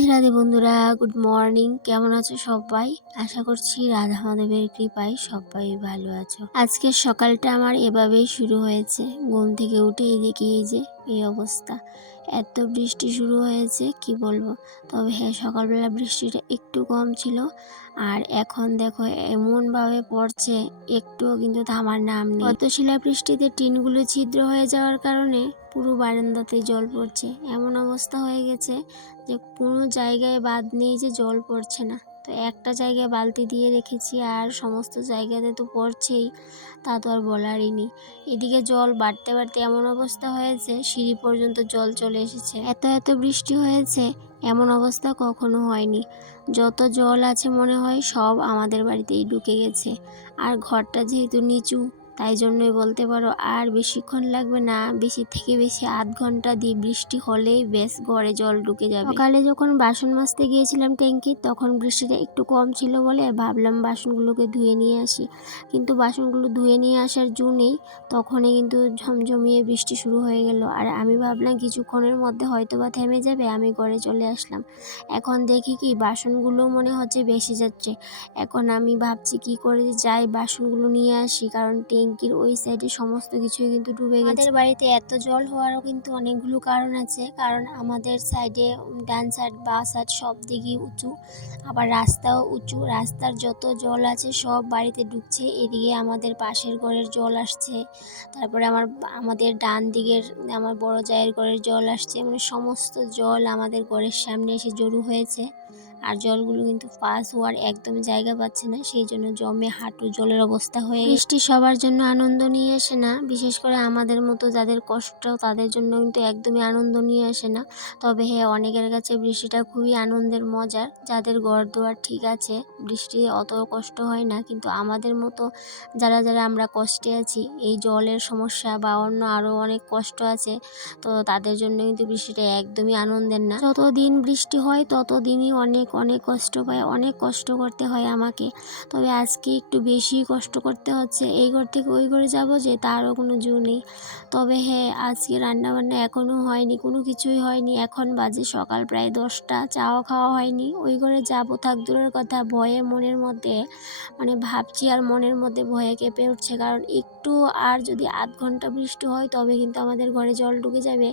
রাধে রাধে বন্ধুরা, good morning. কেমন আছো সবাই? আশা করছি রাধা মাধবের কৃপায় সবাই ভালো আছো। আজকের সকালটা আমার এভাবেই শুরু হয়েছে। ঘুম থেকে উঠে এদিকে এই যে এই অবস্থা, এত বৃষ্টি শুরু হয়েছে কি বলবো। তবে হ্যাঁ, সকালবেলা বৃষ্টিটা একটু কম ছিল, আর এখন দেখো এমনভাবে পড়ছে, একটুও কিন্তু থামার নাম নেই। গত শিলা বৃষ্টিতে টিনগুলো ছিদ্র হয়ে যাওয়ার কারণে পুরো বারান্দাতে জল পড়ছে। এমন অবস্থা হয়ে গেছে যে কোনো জায়গায় বাদ নেই যে জল পড়ছে না। তো একটা জায়গায় বালতি দিয়ে রেখেছি, আর সমস্ত জায়গাতে তো পড়ছেই, তা তো আর বলারই নেই। এদিকে জল বাড়তে বাড়তে এমন অবস্থা হয়েছে, সিঁড়ি পর্যন্ত জল চলে এসেছে। এত এত বৃষ্টি হয়েছে, এমন অবস্থা কখনো হয়নি। যত জল আছে মনে হয় সব আমাদের বাড়িতেই ঢুকে গেছে। আর ঘরটা যেহেতু নিচু, তাই জন্যই বলতে পারো আর বেশিক্ষণ লাগবে না, বেশি থেকে বেশি আধ ঘন্টা দিয়ে বৃষ্টি হলেই বেশ ঘরে জল ঢুকে যাবে। সকালে যখন বাসন মাজতে গিয়েছিলাম ট্যাঙ্কি, তখন বৃষ্টিটা একটু কম ছিল বলে ভাবলাম বাসনগুলোকে ধুয়ে নিয়ে আসি, কিন্তু বাসনগুলো ধুয়ে নিয়ে আসার জো নেই। তখনই কিন্তু ঝমঝমিয়ে বৃষ্টি শুরু হয়ে গেল, আর আমি ভাবলাম কিছুক্ষণের মধ্যে হয়তো বা থেমে যাবে। আমি ঘরে চলে আসলাম। এখন দেখি কি বাসনগুলো মনে হচ্ছে বেশি যাচ্ছে। এখন আমি ভাবছি কি করে যাই বাসনগুলো নিয়ে আসি, কারণ ট্যাঙ্কির ওই সাইডে সমস্ত কিছুই কিন্তু ডুবে গেছে। আমাদের বাড়িতে এত জল হওয়ারও কিন্তু অনেকগুলো কারণ আছে, কারণ আমাদের সাইডে ডান সাইড বা সাইড সব দিকেই উঁচু, আবার রাস্তাও উঁচু। রাস্তার যত জল আছে সব বাড়িতে ঢুকছে। এদিকে আমাদের পাশের ঘরের জল আসছে, তারপরে আমাদের ডান দিকের আমার বড় জায়ের ঘরের জল আসছে, মানে সমস্ত জল আমাদের ঘরের সামনে এসে জড়ো হয়েছে। আর জলগুলো কিন্তু পাস হওয়ার একদম জায়গা পাচ্ছে না, সেই জন্য জমে হাঁটু জলের অবস্থা হয়ে গেছে। বৃষ্টি সবার জন্য আনন্দ নিয়ে আসে না, বিশেষ করে আমাদের মতো যাদের কষ্ট তাদের জন্য কিন্তু একদমই আনন্দ নিয়ে আসে না। তবে হ্যাঁ, অনেকের কাছে বৃষ্টিটা খুবই আনন্দের, মজার। যাদের ঘর দুয়ার ঠিক আছে, বৃষ্টি অত কষ্ট হয় না, কিন্তু আমাদের মতো যারা যারা আমরা কষ্টে আছি, এই জলের সমস্যা বা অন্য আরও অনেক কষ্ট আছে, তো তাদের জন্য কিন্তু বৃষ্টিটা একদমই আনন্দের না। যতদিন বৃষ্টি হয় ততদিনই অনেক অনেক কষ্ট পায়, অনেক কষ্ট করতে হয় আমাকে। তবে আজকে একটু বেশি কষ্ট করতে হচ্ছে। এই ঘর থেকে ওই ঘরে যাবো যে তারও কোনো জো নেই। তবে হ্যাঁ, আজকে রান্নাবান্না এখনও হয়নি, কোনো কিছুই হয়নি। এখন বাজে সকাল প্রায় 10টা, চাও খাওয়া হয়নি। ওই ঘরে যাবো থাক দূরের কথা, ভয়ে মনের মধ্যে মানে ভাবছি, আর মনের মধ্যে ভয়ে কেঁপে উঠছে। কারণ একটু আর যদি আধ ঘন্টা বৃষ্টি হয় তবে কিন্তু আমাদের ঘরে জল ঢুকে যাবে,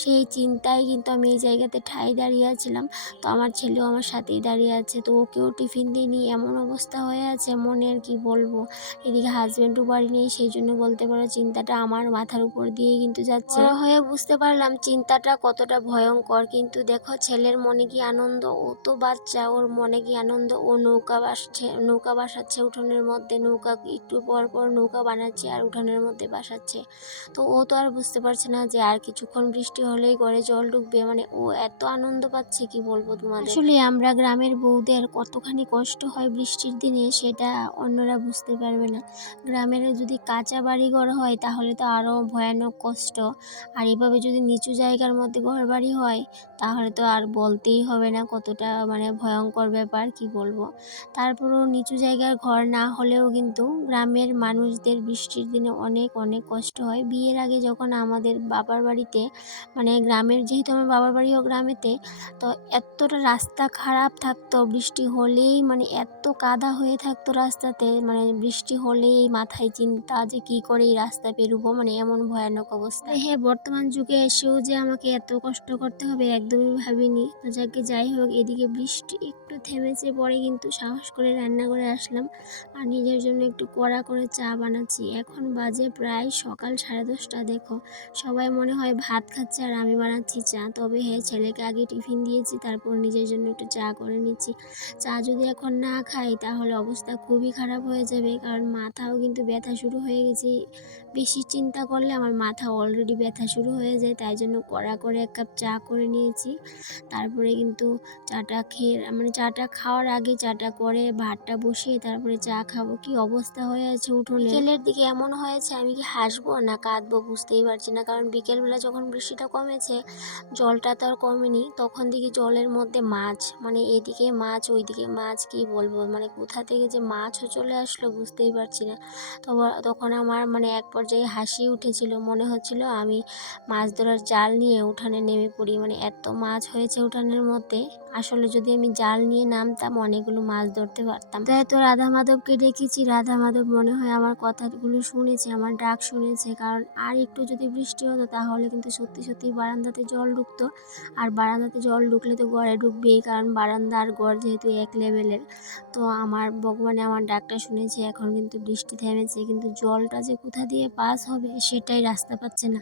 সেই চিন্তায় কিন্তু আমি এই জায়গাতে ঠাই দাঁড়িয়ে আছিলাম। তো আমার ছেলেও আমার সাথেই দাঁড়িয়ে আছে, তো ওকেও টিফিন দিইনি, এমন অবস্থা হয়ে আছে মনের, কি বলবো। এদিকে হাজব্যান্ডও বাড়ি নেই, সেই জন্য বলতে পারো চিন্তাটা আমার মাথার উপর দিয়েই কিন্তু যাচ্ছে। বড় হয়ে বুঝতে পারলাম চিন্তাটা কতটা ভয়ঙ্কর। কিন্তু দেখো ছেলের মনে কি আনন্দ, ও তো বাচ্চা, ওর মনে কি আনন্দ। ও নৌকা বাসাচ্ছে উঠোনের মধ্যে, নৌকা একটু পর পর নৌকা বানাচ্ছে আর উঠোনের মধ্যে বাসাচ্ছে। তো ও তো আর বুঝতে পারছে না যে আর কিছুক্ষণ বৃষ্টি হলেই ঘরে জল ঢুকবে। মানে ও এত আনন্দ পাচ্ছে, কি বলবো তোমাদের। আসলে আমরা গ্রামের বউদের কতখানি কষ্ট হয় বৃষ্টির দিনে, সেটা অন্যরা বুঝতে পারবে না। গ্রামের যদি কাঁচা বাড়িঘর হয় তাহলে তো আরও ভয়ানক কষ্ট, আর এভাবে যদি নিচু জায়গার মধ্যে ঘর বাড়ি হয় তাহলে তো আর বলতেই হবে না কতটা মানে ভয়ঙ্কর ব্যাপার, কি বলবো। তারপরেও নিচু জায়গার ঘর না হলেও কিন্তু গ্রামের মানুষদের বৃষ্টির দিনে অনেক অনেক কষ্ট হয়। বিয়ের আগে যখন আমাদের বাবার বাড়িতে, মানে গ্রামের, যেহেতু আমার বাবার বাড়িও গ্রামেতে, তো এতটা রাস্তা খারাপ থাকতো, বৃষ্টি হলেই মানে এত কাদা হয়ে থাকতো রাস্তাতে, মানে বৃষ্টি হলেই মাথায় চিন্তা যে কি করে এই রাস্তা পেরোবো, মানে এমন ভয়ানক অবস্থা। হ্যাঁ, বর্তমান যুগে এসেও যে আমাকে এত কষ্ট করতে হবে একদমই ভাবিনি। তো যাই হোক, এদিকে বৃষ্টি একটু থেমেছে পরে কিন্তু সাহস করে রান্না করে আসলাম, আর নিজের জন্য একটু কড়া করে চা বানাচ্ছি। এখন বাজে প্রায় সকাল 10:30। দেখো সবাই মনে হয় ভাত খাচ্ছে আর আমি বানাচ্ছি চা। তবে হ্যাঁ, ছেলেকে আগে টিফিন দিয়েছি, তারপর নিজের জন্য একটু চা করে নিচ্ছি। চা যদি এখন না খাই তাহলে অবস্থা খুবই খারাপ হয়ে যাবে, কারণ মাথাও কিন্তু ব্যথা শুরু হয়ে গেছে। বেশি চিন্তা করলে আমার মাথা অলরেডি ব্যথা শুরু হয়ে যায়, তাই জন্য কড়া করে 1 কাপ চা করে নিয়েছি। তারপরে কিন্তু চাটা খেয়ে, মানে চাটা খাওয়ার আগে চাটা করে ভাতটা বসিয়ে তারপরে চা খাবো। কি অবস্থা হয়ে আছে উঠোনে। বিকেলের দিকে এমন হয়েছে আমি কি হাসবো না কাঁদবো বুঝতেই পারছি না, কারণ বিকেলবেলা যখন বৃষ্টিটা কমেছে, জলটা তো আর কমেনি, তখন দেখি জলের মধ্যে মাছ, মানে এদিকে মাছ ওইদিকে মাছ, কি বলবো, মানে কোথা থেকে যে মাছও চলে আসলো বুঝতেই পারছি না। তখন আমার মানে এক পর্যায়ে হাসি উঠেছিল, মনে হচ্ছিল আমি মাছ ধরার জাল নিয়ে উঠানে নেমে পড়ি, মানে এত মাছ হয়েছে উঠানের মধ্যে। আসলে যদি আমি জাল নিয়ে নামতাম অনেকগুলো মাছ ধরতে পারতাম। তাই তো রাধা মাধবকে ডেকেছি, রাধা মাধব মনে হয় আমার কথাগুলো শুনেছে, আমার ডাক শুনেছে। কারণ আর একটু যদি বৃষ্টি হতো তাহলে কিন্তু সত্যি সত্যি বারান্দাতে জল ঢুকতো। আর বারান্দাতে জল ঢুকলে তো ঘরে ঢুকবেই, কারণ বারান্দা আর ঘর যেহেতু এক লেভেলের। তো আমার ভগবানে আমার ডাকটা শুনেছে। এখন কিন্তু বৃষ্টি থেমেছে, কিন্তু জলটা যে কোথা দিয়ে পাস হবে সেটাই রাস্তা পাচ্ছে না।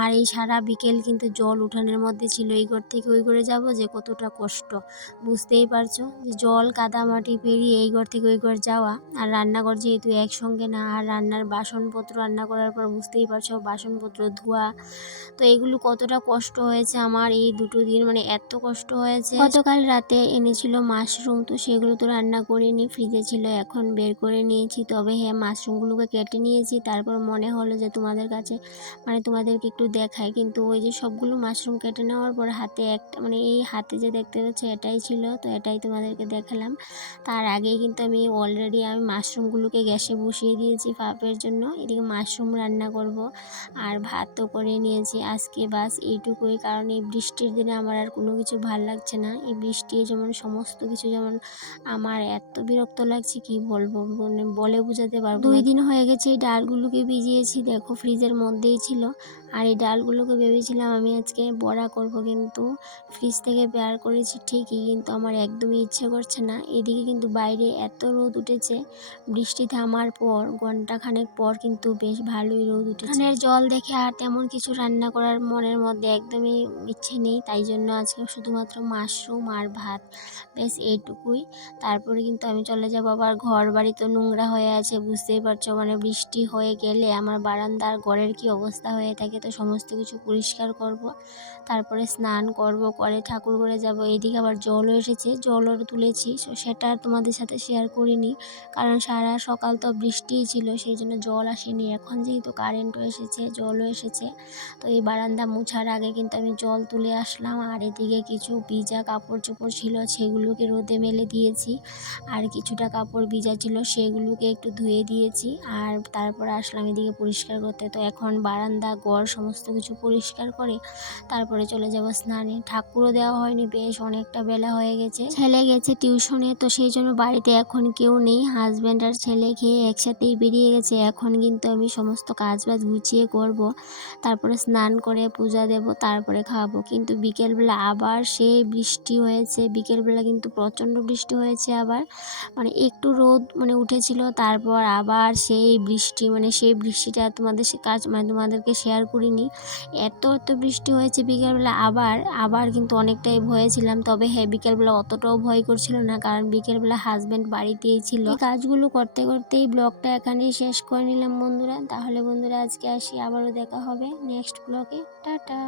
আর এই সারা বিকেল কিন্তু জল উঠানের মধ্যে ছিল, এই ঘর থেকে ওই ঘরে যাব যে কতটা কষ্ট বুঝতেই পারছো। যে জল কাদামাটি পেরিয়ে এই ঘর থেকে ওই ঘর যাওয়া, আর রান্নাঘর যেহেতু একসঙ্গে না, আর রান্নার বাসনপত্র রান্না করার পর বুঝতেই পারছো বাসনপত্র ধোয়া, তো এগুলো কতটা কষ্ট হয়েছে আমার এই দুটো দিন, মানে এত কষ্ট হয়েছে। গতকাল রাতে এনেছিল মাশরুম, তো সেগুলো তো রান্না করিনি, ফ্রিজে ছিল, এখন বের করে নিয়েছি। তবে হ্যাঁ, মাশরুমগুলোকে কেটে নিয়েছি। তারপর মনে হলো যে তোমাদের কাছে মানে তোমাদেরকে একটু দেখাই, কিন্তু ওই যে সবগুলো মাশরুম কেটে নেওয়ার পর হাতে একটা মানে এই হাতে যে দেখতে পাচ্ছ এটাই ছিল, তো এটাই তোমাদেরকে দেখালাম। তার আগেই কিন্তু আমি অলরেডি মাশরুমগুলোকে গ্যাসে বসিয়ে দিয়েছি ভাপের জন্য। এদিকে মাশরুম রান্না করব, আর ভাত তো করে নিয়েছি আজকে। বাস এইটুকুই, কারণ এই বৃষ্টির দিনে আমার আর কোনো কিছু ভাল লাগছে না। এই বৃষ্টি যেমন সমস্ত কিছু যেমন আমার এত বিরক্ত লাগছে কি বলবো, মানে বলে বোঝাতে পারবো না। 2 দিন হয়ে গেছে এই ডালগুলোকে ভিজিয়েছি, দেখো ফ্রিজের মধ্যেই ছিল। আর এই ডালগুলোকে ভেবেছিলাম আমি আজকে বড়া করব, কিন্তু ফ্রিজ থেকে বের করেছি ঠিকই, কিন্তু আমার একদমই ইচ্ছে করছে না। এদিকে কিন্তু বাইরে এত রোদ উঠেছে, বৃষ্টি থামার পর ঘন্টাখানেক পর কিন্তু বেশ ভালোই রোদ উঠেছে। ধানের জল দেখে আর তেমন কিছু রান্না করার মনের মধ্যে একদমই ইচ্ছে নেই, তাই জন্য আজকে শুধুমাত্র মাশরুম আর ভাত, বেশ এইটুকুই। তারপরে কিন্তু আমি চলে যাবো, আবার ঘর বাড়ি তো নোংরা হয়ে আছে বুঝতেই পারছো, মানে বৃষ্টি হয়ে গেলে আমার বারান্দার ঘরের কি অবস্থা হয়ে থাকে, তো সমস্ত কিছু পরিষ্কার করব। তারপরে স্নান করব, করে ঠাকুর ঘরে যাব। এদিকে আবার জলও এসেছে, জলও তুলেছি, সেটা আর তোমাদের সাথে শেয়ার করিনি, কারণ সারা সকাল তো বৃষ্টিই ছিল, সেই জন্য জল আসেনি। এখন যেহেতু কারেন্টও এসেছে, জলও এসেছে, তো এই বারান্দা মুছার আগে কিন্তু আমি জল তুলে আসলাম। আর এদিকে কিছু ভিজা কাপড় চোপড় ছিল সেগুলোকে রোদে মেলে দিয়েছি, আর কিছুটা কাপড় ভিজা ছিল সেগুলোকে একটু ধুয়ে দিয়েছি। আর তারপরে আসলাম এদিকে পরিষ্কার করতে। তো এখন বারান্দা ঘর সমস্ত কিছু পরিষ্কার করে তারপরে চলে যাব স্নানে। ঠাকুরও দেওয়া হয়নি, বেশ অনেকটা বেলা হয়ে গেছে। ছেলে গেছে টিউশনে, তো সেই জন্য বাড়িতে এখন কেউ নেই, হাজব্যান্ড আর ছেলে খেয়ে একসাথেই বেরিয়ে গেছে। এখন কিন্তু আমি সমস্ত কাজ বাজ গুছিয়ে করব, তারপরে স্নান করে পূজা দেব, তারপরে খাওয়াবো। কিন্তু বিকেলবেলা আবার সেই বৃষ্টি হয়েছে, বিকেলবেলা কিন্তু প্রচণ্ড বৃষ্টি হয়েছে আবার, মানে একটু রোদ মানে উঠেছিল, তারপর আবার সেই বৃষ্টি, মানে সেই বৃষ্টিটা তোমাদের তোমাদেরকে শেয়ার করিনি। এত বৃষ্টি হয়েছে বিকেলবেলা, আবার কিন্তু অনেকটাই ভয়ে ছিলাম। তবে হ্যাঁ, বিকেলবেলা অতটাও ভয় করছিল না, কারণ বিকেলবেলা হাজব্যান্ড বাড়িতেই ছিল। এই কাজগুলো করতে করতেই ব্লগটা এখানেই শেষ করে নিলাম বন্ধুরা। তাহলে বন্ধুরা আজকে আসি, আবারও দেখা হবে নেক্সট ব্লগে। টাটা।